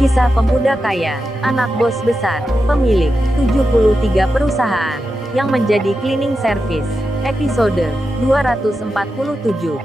Kisah pemuda kaya, anak bos besar, pemilik 73 perusahaan, yang menjadi cleaning service. Episode 247.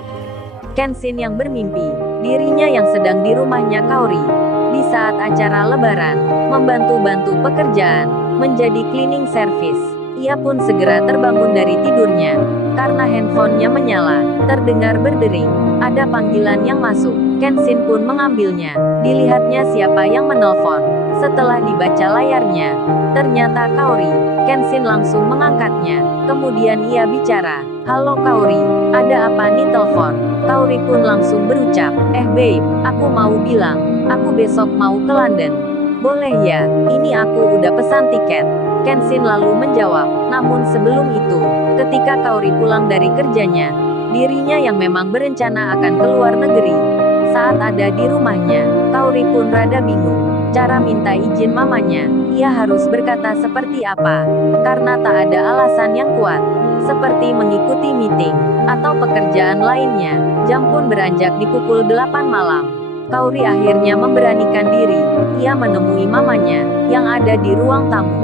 Kenshin yang bermimpi, dirinya yang sedang di rumahnya Kaori. Di saat acara lebaran, membantu-bantu pekerjaan, menjadi cleaning service. Ia pun segera terbangun dari tidurnya, karena handphonenya menyala, terdengar berdering, ada panggilan yang masuk. Kenshin pun mengambilnya, dilihatnya siapa yang menelpon. Setelah dibaca layarnya, ternyata Kaori. Kenshin langsung mengangkatnya, kemudian ia bicara, "Halo Kaori, ada apa nih telepon?" Kaori pun langsung berucap, babe, aku mau bilang, aku besok mau ke London. Boleh ya, ini aku udah pesan tiket. Kenshin lalu menjawab, namun sebelum itu, ketika Kaori pulang dari kerjanya, dirinya yang memang berencana akan keluar negeri. Saat ada di rumahnya, Kaori pun rada bingung, cara minta izin mamanya, ia harus berkata seperti apa, karena tak ada alasan yang kuat, seperti mengikuti meeting, atau pekerjaan lainnya. Jam pun beranjak di pukul 8 malam. Kaori akhirnya memberanikan diri, ia menemui mamanya, yang ada di ruang tamu,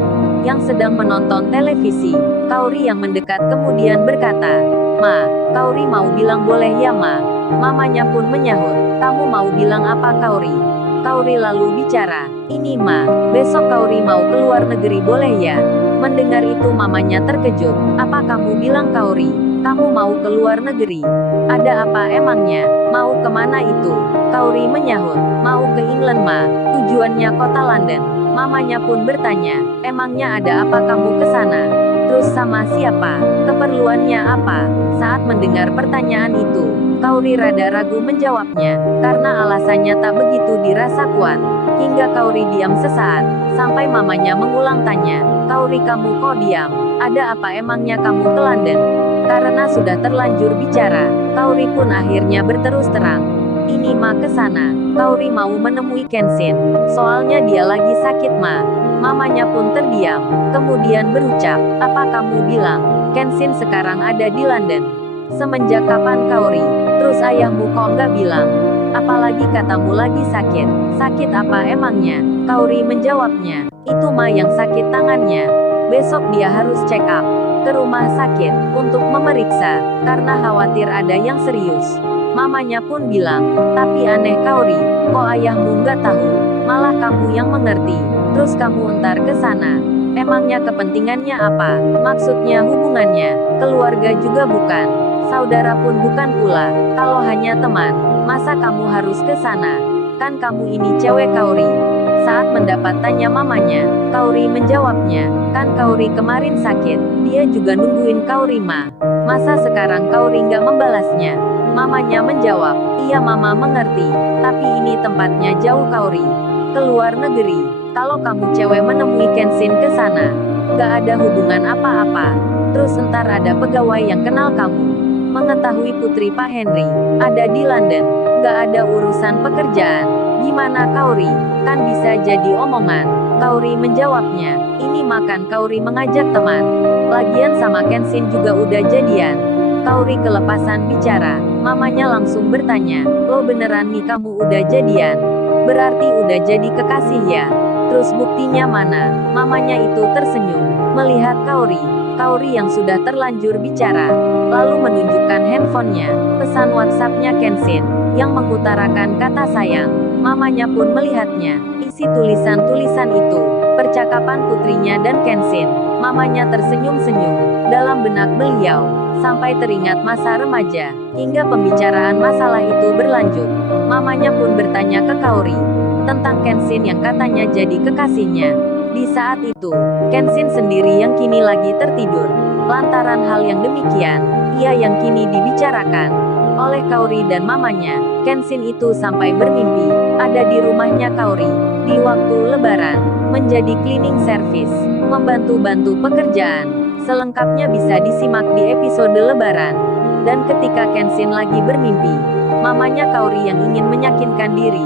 yang sedang menonton televisi. Kaori yang mendekat kemudian berkata, "Ma, Kaori mau bilang boleh ya Ma?" Mamanya pun menyahut, "Kamu mau bilang apa Kaori?" Kaori lalu bicara, "Ini Ma, besok Kaori mau keluar negeri boleh ya?" Mendengar itu mamanya terkejut, "Apa kamu bilang Kaori? Kamu mau keluar negeri? Ada apa emangnya? Mau kemana itu?" Kaori menyahut, "Mau ke England Ma, tujuannya kota London." Mamanya pun bertanya, "Emangnya ada apa kamu ke sana? Terus sama siapa? Keperluannya apa?" Saat mendengar pertanyaan itu, Kaori rada ragu menjawabnya, karena alasannya tak begitu dirasa kuat. Hingga Kaori diam sesaat, sampai mamanya mengulang tanya, "Kaori kamu kok diam? Ada apa emangnya kamu ke London?" Karena sudah terlanjur bicara, Kaori pun akhirnya berterus terang, "Ini Ma ke sana. Kaori mau menemui Kenshin. Soalnya dia lagi sakit Ma." Mamanya pun terdiam, kemudian berucap, "Apa kamu bilang, Kenshin sekarang ada di London? Semenjak kapan Kaori? Terus ayahmu kok nggak bilang? Apalagi katamu lagi sakit. Sakit apa emangnya?" Kaori menjawabnya, "Itu Ma yang sakit tangannya. Besok dia harus check up ke rumah sakit, untuk memeriksa, karena khawatir ada yang serius." Mamanya pun bilang, "Tapi aneh Kaori, kok ayahmu nggak tahu? Malah kamu yang mengerti. Terus kamu entar ke sana. Emangnya kepentingannya apa? Maksudnya hubungannya, keluarga juga bukan. Saudara pun bukan pula. Kalau hanya teman, masa kamu harus ke sana? Kan kamu ini cewek Kaori." Saat mendapat tanya mamanya, Kaori menjawabnya, "Kan Kaori kemarin sakit, dia juga nungguin Kaori Ma. Masa sekarang Kaori nggak membalasnya?" Mamanya menjawab, "Iya Mama mengerti, tapi ini tempatnya jauh Kaori. Keluar negeri. Kalau kamu cewek menemui Kenshin ke sana, nggak ada hubungan apa-apa. Terus entar ada pegawai yang kenal kamu, mengetahui putri Pak Henry ada di London, nggak ada urusan pekerjaan. Gimana Kaori? Kan bisa jadi omongan." Kaori menjawabnya, "Ini makan Kaori mengajak teman. Lagian sama Kenshin juga udah jadian." Kaori kelepasan bicara, mamanya langsung bertanya, "Lo beneran nih kamu udah jadian? Berarti udah jadi kekasih ya? Terus buktinya mana?" Mamanya itu tersenyum, melihat Kaori. Kaori yang sudah terlanjur bicara, lalu menunjukkan handphonenya, pesan WhatsApp-nya Kenshin, yang mengutarakan kata sayang. Mamanya pun melihatnya, isi tulisan-tulisan itu, percakapan putrinya dan Kenshin. Mamanya tersenyum-senyum, dalam benak beliau, sampai teringat masa remaja, hingga pembicaraan masalah itu berlanjut. Mamanya pun bertanya ke Kaori, tentang Kenshin yang katanya jadi kekasihnya. Di saat itu, Kenshin sendiri yang kini lagi tertidur. Lantaran hal yang demikian, ia yang kini dibicarakan oleh Kaori dan mamanya. Kenshin itu sampai bermimpi, ada di rumahnya Kaori, di waktu lebaran, menjadi cleaning service, membantu-bantu pekerjaan. Selengkapnya bisa disimak di episode lebaran. Dan ketika Kenshin lagi bermimpi, mamanya Kaori yang ingin meyakinkan diri,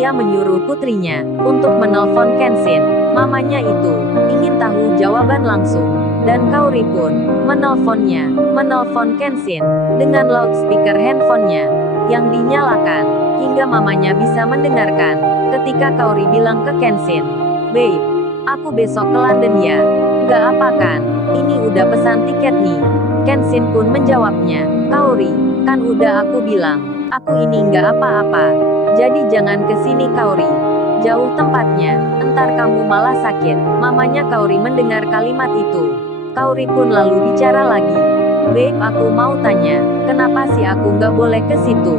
ia menyuruh putrinya untuk menelpon Kenshin. Mamanya itu ingin tahu jawaban langsung, dan Kaori pun menelpon Kenshin dengan loudspeaker handphonenya yang dinyalakan, hingga mamanya bisa mendengarkan. ketika Kaori bilang ke Kenshin, "Babe, aku besok ke London ya. Gak apa kan? Ini udah pesan tiket nih." Kenshin pun menjawabnya, "Kaori, kan udah aku bilang, aku ini nggak apa-apa. Jadi jangan kesini Kaori. Jauh tempatnya, entar kamu malah sakit." Mamanya Kaori mendengar kalimat itu. Kaori pun lalu bicara lagi, "Babe, aku mau tanya, kenapa sih aku nggak boleh ke situ?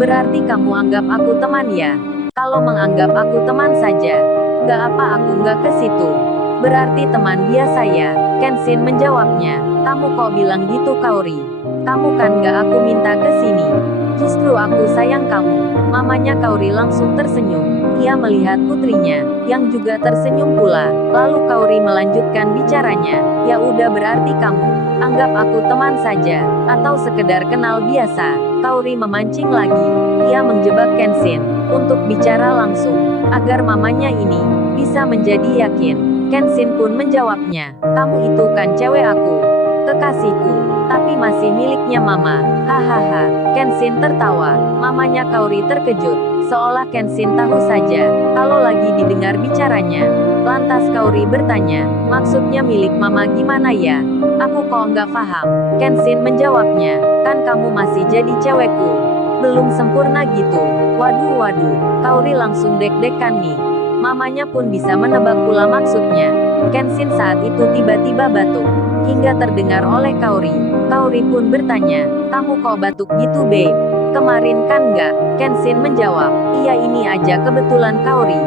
Berarti kamu anggap aku teman ya? Kalau menganggap aku teman saja, nggak apa aku nggak ke situ. Berarti teman biasa ya." Kenshin menjawabnya, "Kamu kok bilang gitu Kaori? Kamu kan nggak aku minta ke sini. Justru aku sayang kamu." Mamanya Kaori langsung tersenyum. Ia melihat putrinya, yang juga tersenyum pula. Lalu Kaori melanjutkan bicaranya, "Ya udah berarti kamu anggap aku teman saja, atau sekedar kenal biasa." Kaori memancing lagi. Ia menjebak Kenshin untuk bicara langsung, agar mamanya ini bisa menjadi yakin. Kenshin pun menjawabnya, "Kamu itu kan cewek aku, kekasihku, tapi masih miliknya mama." Hahaha. Kenshin tertawa. Mamanya Kaori terkejut, seolah Kenshin tahu saja kalau lagi didengar bicaranya. Lantas Kaori bertanya, "Maksudnya milik mama gimana ya? Aku kok nggak paham." Kenshin menjawabnya, "Kan kamu masih jadi cewekku. Belum sempurna gitu." Waduh, Kaori langsung deg-degan nih. Mamanya pun bisa menebak pula maksudnya. Kenshin saat itu tiba-tiba batuk, hingga terdengar oleh Kaori. Kaori pun bertanya, "Kamu kok batuk gitu babe? Kemarin kan nggak?" Kenshin menjawab, "Iya ini aja kebetulan Kaori.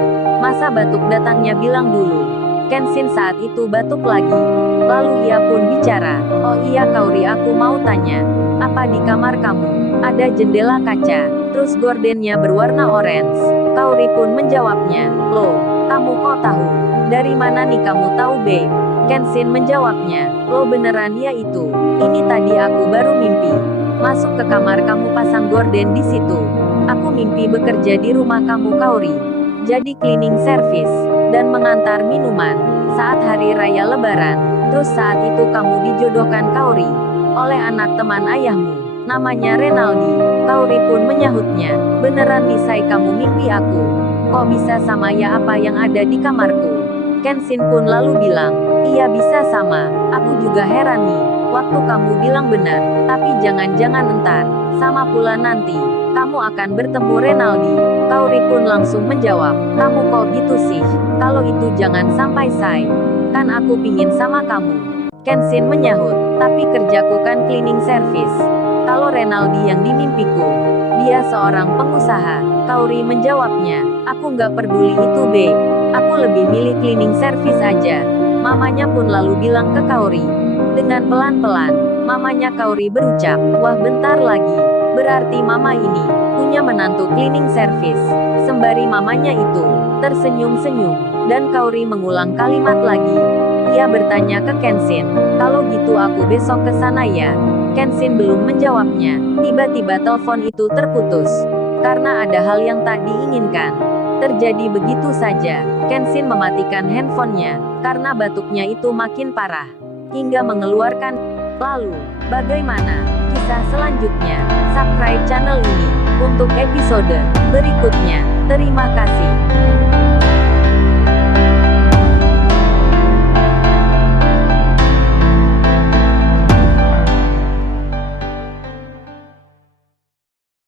Masa batuk datangnya bilang dulu." Kenshin saat itu batuk lagi. Lalu ia pun bicara, "Oh iya Kaori, aku mau tanya, apa di kamar kamu ada jendela kaca, terus gordennya berwarna orange?" Kaori pun menjawabnya, "Loh, kamu kok tahu? Dari mana nih kamu tahu babe?" Kenshin menjawabnya, "Lo beneran ya itu? Ini tadi aku baru mimpi. Masuk ke kamar kamu pasang gorden di situ. Aku mimpi bekerja di rumah kamu Kaori. Jadi cleaning service, dan mengantar minuman, saat hari raya lebaran. Terus saat itu kamu dijodohkan Kaori oleh anak teman ayahmu, namanya Renaldi." Kaori pun menyahutnya, "Beneran nih say kamu mimpi aku? Kok bisa sama ya apa yang ada di kamarku?" Kenshin pun lalu bilang, "Iya bisa sama, aku juga heran nih. Waktu kamu bilang benar, tapi jangan-jangan entar, sama pula nanti, kamu akan bertemu Renaldi." Kaori pun langsung menjawab, "Kamu kok gitu sih? Kalau itu jangan sampai say. Kan aku pingin sama kamu." Kenshin menyahut, "Tapi kerjaku kan cleaning service. Kalau Renaldi yang di mimpiku, dia seorang pengusaha." Kaori menjawabnya, "Aku nggak peduli itu babe. Aku lebih milih cleaning service aja." Mamanya pun lalu bilang ke Kaori. Dengan pelan-pelan, mamanya Kaori berucap, "Wah bentar lagi, berarti mama ini punya menantu cleaning service." Sembari mamanya itu tersenyum-senyum, dan Kaori mengulang kalimat lagi. Ia bertanya ke Kenshin, "Kalau gitu aku besok ke sana ya?" Kenshin belum menjawabnya. Tiba-tiba telepon itu terputus. Karena ada hal yang tak diinginkan terjadi begitu saja. Kenshin mematikan handphonenya, karena batuknya itu makin parah, hingga mengeluarkan. Lalu, bagaimana kisah selanjutnya? Subscribe channel ini untuk episode berikutnya. Terima kasih.